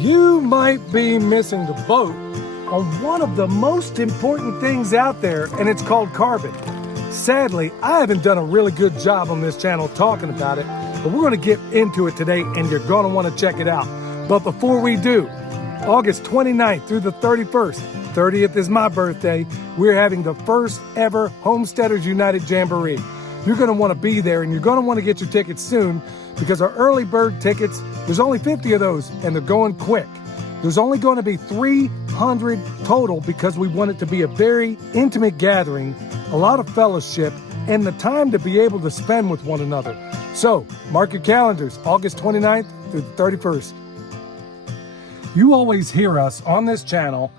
You might be missing the boat on one of the most important things out there, and it's called carbon. Sadly, I haven't done a really good job on this channel talking about it, but we're going to get into it today, and you're going to want to check it out. But before we do, August 29th through the 31st, 30th is my birthday, we're having the first ever Homesteaders United Jamboree. You're going to want to be there, and you're going to want to get your tickets soon, because our early bird tickets, there's only 50 of those, and they're going quick. There's only going to be 300 total because we want it to be a very intimate gathering, a lot of fellowship, and the time to be able to spend with one another. So, mark your calendars, August 29th through the 31st. You always hear us on this channel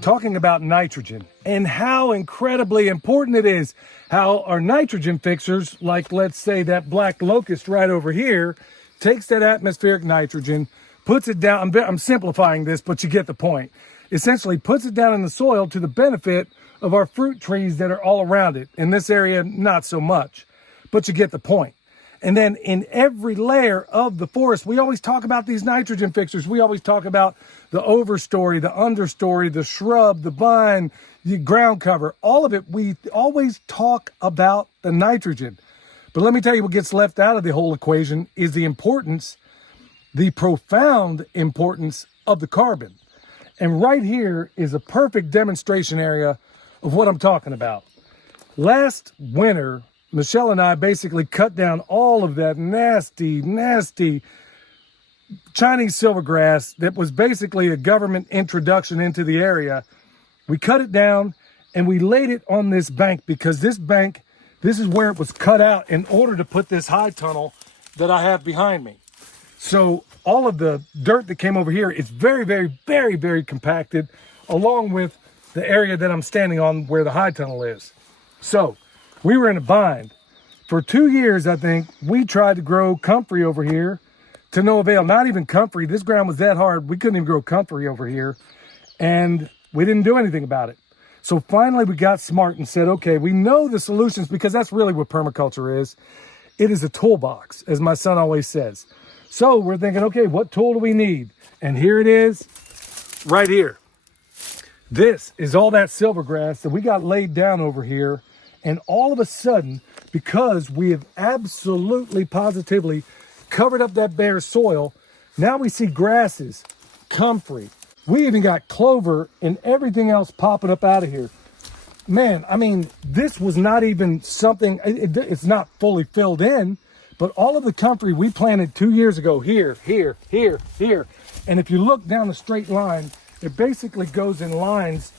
talking about nitrogen and how incredibly important it is, how our nitrogen fixers, like let's say that black locust right over here, takes that atmospheric nitrogen, puts it down, I'm simplifying this, but you get the point, essentially puts it down in the soil to the benefit of our fruit trees that are all around it. In this area, not so much, but you get the point. And then in every layer of the forest, we always talk about these nitrogen fixers. We always talk about the overstory, the understory, the shrub, the vine, the ground cover, all of it. We always talk about the nitrogen. But let me tell you what gets left out of the whole equation is the importance, the profound importance of the carbon. And right here is a perfect demonstration area of what I'm talking about. Last winter, Michelle and I basically cut down all of that nasty Chinese silvergrass that was basically a government introduction into the area. We cut it down and we laid it on this bank because this bank, this is where it was cut out in order to put this high tunnel that I have behind me. So all of the dirt that came over here is very compacted, along with the area that I'm standing on where the high tunnel is. So we were in a bind. For 2 years, I think, we tried to grow comfrey over here to no avail. Not even comfrey. This ground was that hard, we couldn't even grow comfrey over here. And we didn't do anything about it. So finally, we got smart and said, okay, we know the solutions, because that's really what permaculture is. It is a toolbox, as my son always says. So we're thinking, okay, what tool do we need? And here it is, right here. This is all that silvergrass that we got laid down over here. And all of a sudden, because we have absolutely positively covered up that bare soil, now we see grasses, comfrey. We even got clover and everything else popping up out of here. Man, I mean, this was not even something, it's not fully filled in, but all of the comfrey we planted 2 years ago, here. And if you look down the straight line, it basically goes in lines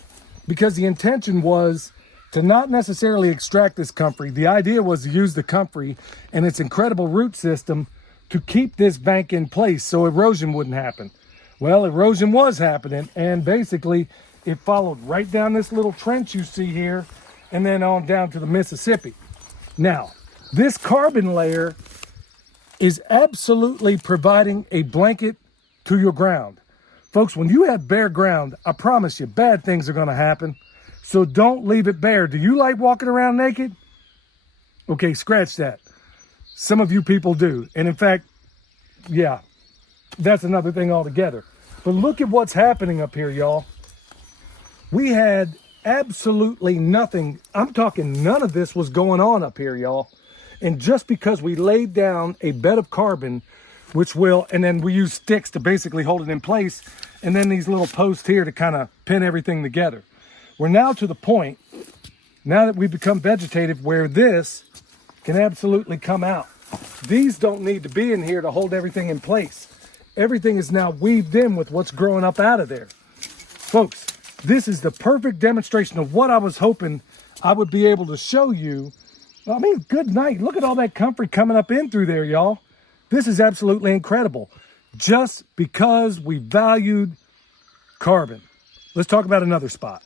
because the intention was to not necessarily extract this comfrey. The idea was to use the comfrey and its incredible root system to keep this bank in place so erosion wouldn't happen. Well, erosion was happening, and basically it followed right down this little trench you see here and then on down to the Mississippi. Now, this carbon layer is absolutely providing a blanket to your ground. Folks, when you have bare ground, I promise you, bad things are going to happen. So don't leave it bare. Do you like walking around naked? Okay, scratch that. Some of you people do. And in fact, yeah, that's another thing altogether. But look at what's happening up here, y'all. We had absolutely nothing. I'm talking none of this was going on up here, y'all. And just because we laid down a bed of carbon, which will, and then we use sticks to basically hold it in place, and then these little posts here to kind of pin everything together. We're now to the point, now that we've become vegetative, where this can absolutely come out. These don't need to be in here to hold everything in place. Everything is now weaved in with what's growing up out of there. Folks, this is the perfect demonstration of what I was hoping I would be able to show you. I mean, good night. Look at all that comfrey coming up in through there, y'all. This is absolutely incredible. Just because we valued carbon. Let's talk about another spot.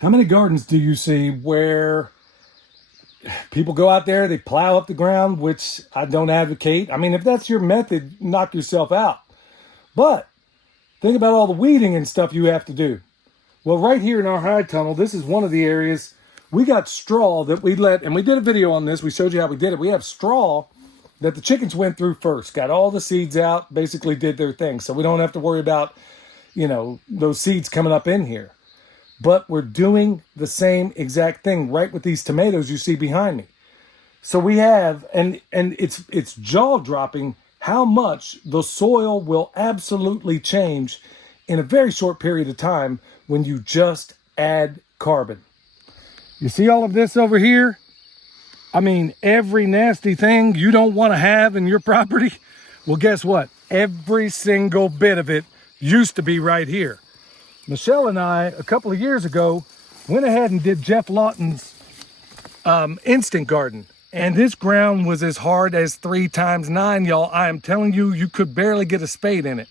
How many gardens do you see where people go out there, they plow up the ground, which I don't advocate. I mean, if that's your method, knock yourself out. But think about all the weeding and stuff you have to do. Well, right here in our high tunnel, this is one of the areas we got straw that we let, and we did a video on this. We showed you how we did it. We have straw that the chickens went through first, got all the seeds out, basically did their thing. So we don't have to worry about those seeds coming up in here. But we're doing the same exact thing right with these tomatoes you see behind me. So we have, and it's jaw-dropping how much the soil will absolutely change in a very short period of time when you just add carbon. You see all of this over here? I mean, every nasty thing you don't want to have in your property, well, guess what? Every single bit of it used to be right here. Michelle and I, a couple of years ago, went ahead and did Jeff Lawton's instant garden. And this ground was as hard as 3 times 9, y'all. I am telling you, you could barely get a spade in it.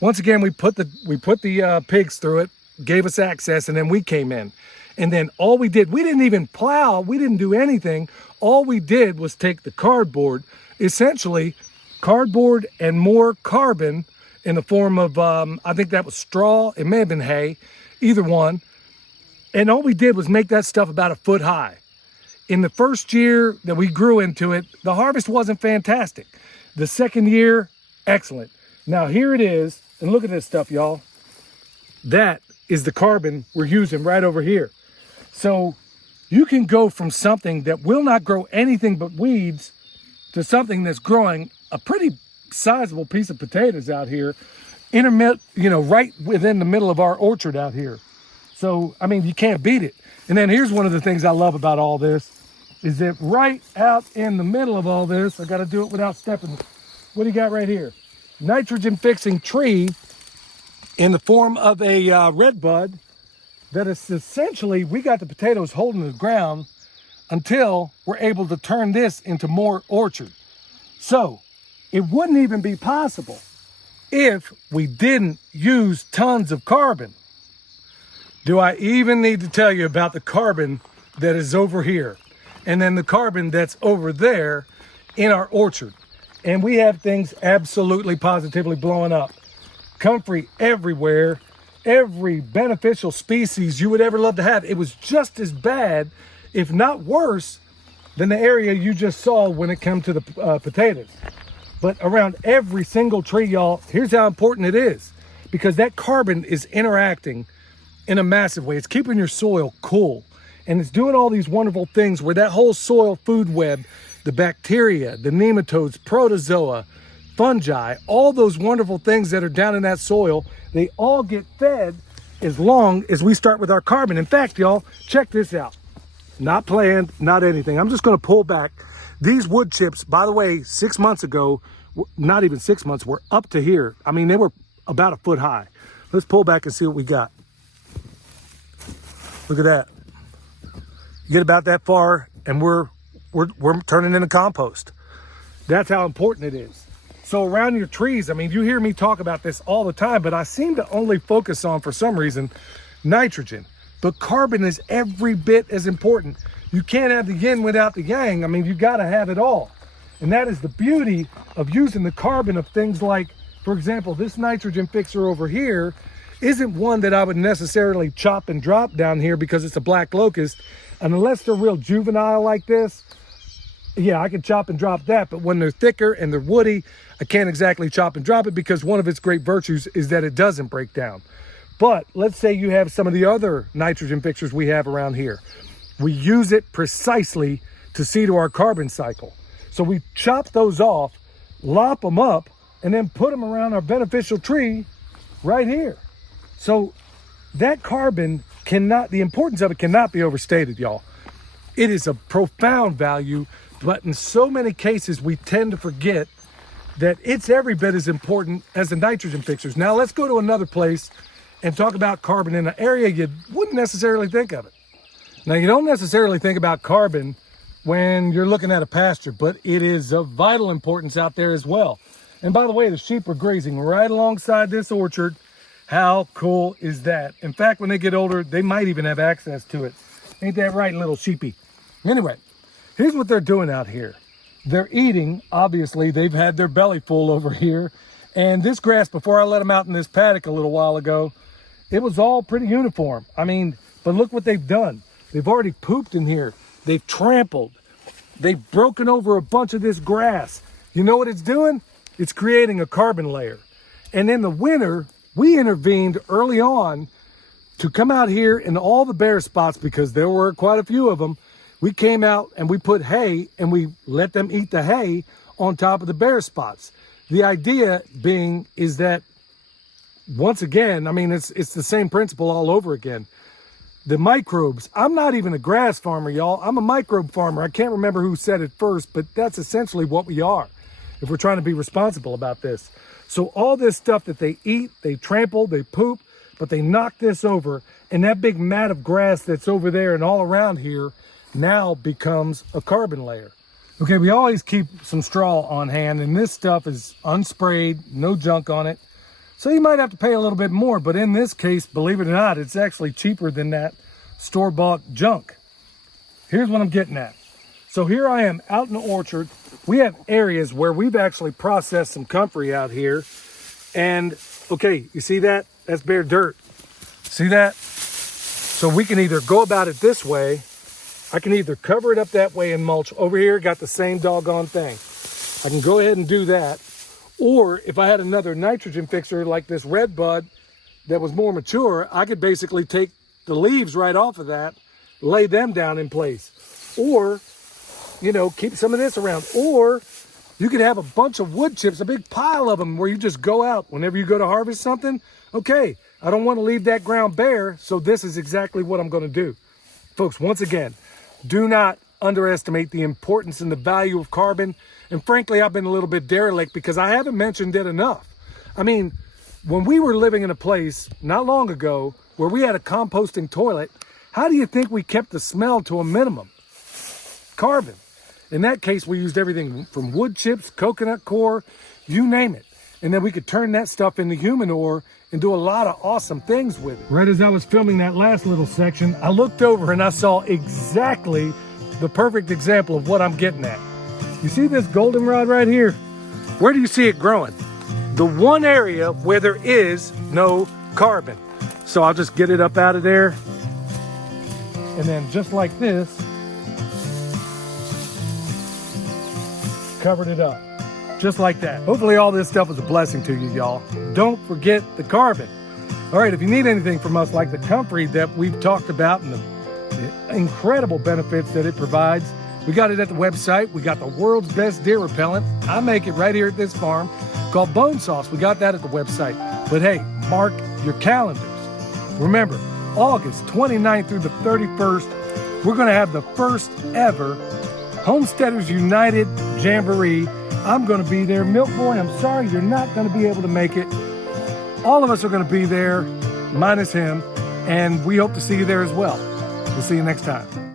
Once again, we put the pigs through it, gave us access, and then we came in. And then all we did, we didn't even plow, we didn't do anything. All we did was take the cardboard, essentially cardboard and more carbon in the form of, I think that was straw, it may have been hay, either one. And all we did was make that stuff about 1 foot high. In the first year that we grew into it, the harvest wasn't fantastic. The second year, excellent. Now here it is, and look at this stuff, y'all. That is the carbon we're using right over here. So you can go from something that will not grow anything but weeds to something that's growing a pretty sizable piece of potatoes out here, right within the middle of our orchard out here. So, I mean, you can't beat it. And then here's one of the things I love about all this is that right out in the middle of all this, I got to do it without stepping. What do you got right here? Nitrogen fixing tree in the form of a red bud that is essentially, we got the potatoes holding the ground until we're able to turn this into more orchard. So it wouldn't even be possible if we didn't use tons of carbon. Do I even need to tell you about the carbon that is over here and then the carbon that's over there in our orchard? And we have things absolutely positively blowing up. Comfrey everywhere, every beneficial species you would ever love to have. It was just as bad, if not worse, than the area you just saw when it came to the potatoes. But around every single tree, y'all, here's how important it is. Because that carbon is interacting in a massive way. It's keeping your soil cool. And it's doing all these wonderful things where that whole soil food web, the bacteria, the nematodes, protozoa, fungi, all those wonderful things that are down in that soil, they all get fed as long as we start with our carbon. In fact, y'all, check this out. Not planned, not anything. I'm just gonna pull back. These wood chips, by the way, 6 months ago, not even 6 months, were up to here. I mean, they were about 1 foot high. Let's pull back and see what we got. Look at that. You get about that far and we're turning into compost. That's how important it is. So around your trees, I mean, you hear me talk about this all the time, but I seem to only focus on, for some reason, nitrogen. But carbon is every bit as important. You can't have the yin without the yang. I mean, you gotta have it all. And that is the beauty of using the carbon of things like, for example, this nitrogen fixer over here isn't one that I would necessarily chop and drop down here because it's a black locust. And unless they're real juvenile like this, yeah, I can chop and drop that. But when they're thicker and they're woody, I can't exactly chop and drop it because one of its great virtues is that it doesn't break down. But let's say you have some of the other nitrogen fixers we have around here. We use it precisely to see to our carbon cycle. So we chop those off, lop them up, and then put them around our beneficial tree right here. So that carbon the importance of it cannot be overstated, y'all. It is a profound value, but in so many cases, we tend to forget that it's every bit as important as the nitrogen fixers. Now let's go to another place and talk about carbon in an area you wouldn't necessarily think of it. Now you don't necessarily think about carbon when you're looking at a pasture, but it is of vital importance out there as well. And by the way, the sheep are grazing right alongside this orchard. How cool is that? In fact, when they get older, they might even have access to it. Ain't that right, little sheepy? Anyway, here's what they're doing out here. They're eating, obviously, they've had their belly full over here. And this grass, before I let them out in this paddock a little while ago, it was all pretty uniform. I mean, but look what they've done. They've already pooped in here. They've trampled. They've broken over a bunch of this grass. You know what it's doing? It's creating a carbon layer. And in the winter, We intervened early on to come out here in all the bare spots, because there were quite a few of them. We came out and we put hay and we let them eat the hay on top of the bare spots. The idea being is that, once again, I mean, it's the same principle all over again. The microbes, I'm not even a grass farmer, y'all. I'm a microbe farmer. I can't remember who said it first, but that's essentially what we are if we're trying to be responsible about this. So all this stuff that they eat, they trample, they poop, but they knock this over, and that big mat of grass that's over there and all around here now becomes a carbon layer. Okay, we always keep some straw on hand, and this stuff is unsprayed, no junk on it. So you might have to pay a little bit more, but in this case, believe it or not, it's actually cheaper than that store-bought junk. Here's what I'm getting at. So here I am out in the orchard. We have areas where we've actually processed some comfrey out here. And okay, you see that? That's bare dirt. See that? So we can either go about it this way. I can either cover it up that way and mulch. Over here, got the same doggone thing. I can go ahead and do that. Or if I had another nitrogen fixer like this red bud that was more mature, I could basically take the leaves right off of that, lay them down in place. Or, you know, keep some of this around. Or you could have a bunch of wood chips, a big pile of them, where you just go out whenever you go to harvest something. Okay, I don't want to leave that ground bare, so this is exactly what I'm going to do. Folks, once again, do not underestimate the importance and the value of carbon. And frankly, I've been a little bit derelict because I haven't mentioned it enough. I mean, when we were living in a place not long ago where we had a composting toilet, how do you think we kept the smell to a minimum? Carbon. In that case, we used everything from wood chips, coconut coir, you name it. And then we could turn that stuff into human ore and do a lot of awesome things with it. Right as I was filming that last little section, I looked over and I saw exactly the perfect example of what I'm getting at. You see this goldenrod right here? Where do you see it growing? The one area where there is no carbon. So I'll just get it up out of there. And then just like this, covered it up. Just like that. Hopefully all this stuff was a blessing to you, y'all. Don't forget the carbon. All right, if you need anything from us, like the comfrey that we've talked about and the incredible benefits that it provides, we got it at the website. We got the world's best deer repellent. I make it right here at this farm, called Bone Sauce. We got that at the website. But hey, mark your calendars. Remember, August 29th through the 31st, we're going to have the first ever Homesteaders United Jamboree. I'm going to be there. Milk Boy, I'm sorry you're not going to be able to make it. All of us are going to be there, minus him, and we hope to see you there as well. We'll see you next time.